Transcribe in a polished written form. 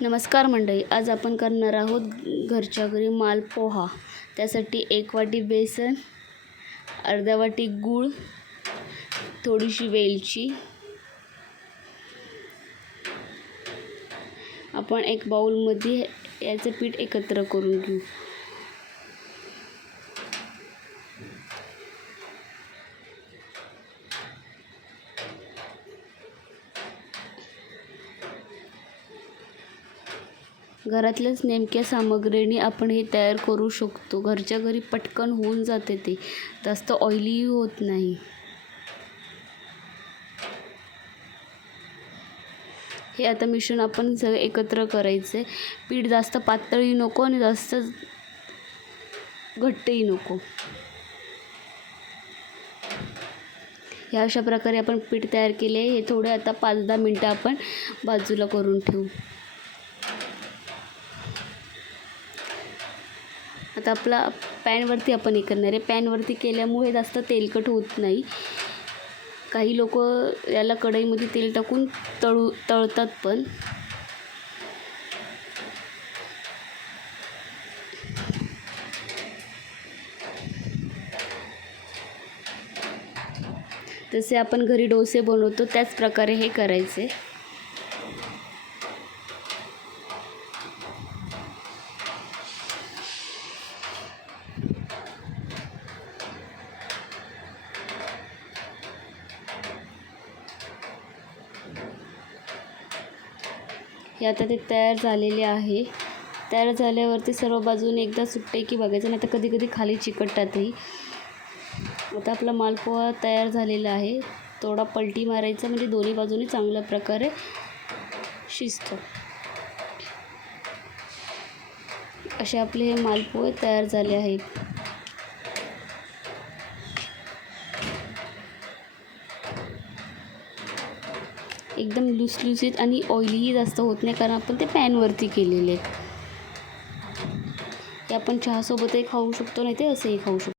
नमस्कार मंडळी, आज आपण करणार आहोत घरच्या घरी मालपोहा। त्यासाठी 1 वाटी बेसन, अर्धा वाटी गूळ, थोडीशी वेलची। आपण एक बाउलमध्ये याचे पीठ एकत्र करून घेऊ। घरातल्याच नेमक्या सामग्रीने आपण हे तयार करू शकतो। घरच्या घरी पटकन होऊन जाते, ते जास्त ऑइली होत नाही। हे आता मिश्रण आपण सगळे एकत्र करायचे। पीठ जास्त पातळही नको आणि जास्त घट्टही नको। या अशा प्रकारे आपण पीठ तयार केले। हे थोडे आता 5-10 मिनिटं आपण बाजूला करून ठेवू। आता आपला पॅनवरती आपण हे करणार आहे। पॅनवरती केल्यामुळे जास्त तेलकट होत नाही। काही लोक याला कढईमध्ये तेल टाकून तळतात पण। जसे आपण घरी डोसे बनवतो त्याच प्रकारे हे करायचे। हे आता ते तयार झालेले आहे। तयार झाल्यावरती सर्व बाजूने एकदा सुट्टे की बघायचं, नाही तर कधी कधी खाली चिकटतातही। आता आपला मालपोहा तयार झालेला आहे। थोडा पलटी मारायचा म्हणजे दोन्ही बाजूने चांगल्या प्रकारे शिजतो। असे आपले हे मालपोहे तयार झाले आहेत। एकदम लुसलुसीत आणि ऑइलीही जास्त होत नाही, कारण आपण ते पॅनवरती केलेले आहेत। हे आपण चहासोबतही खाऊ शकतो, नाही ते असंही खाऊ शकतो।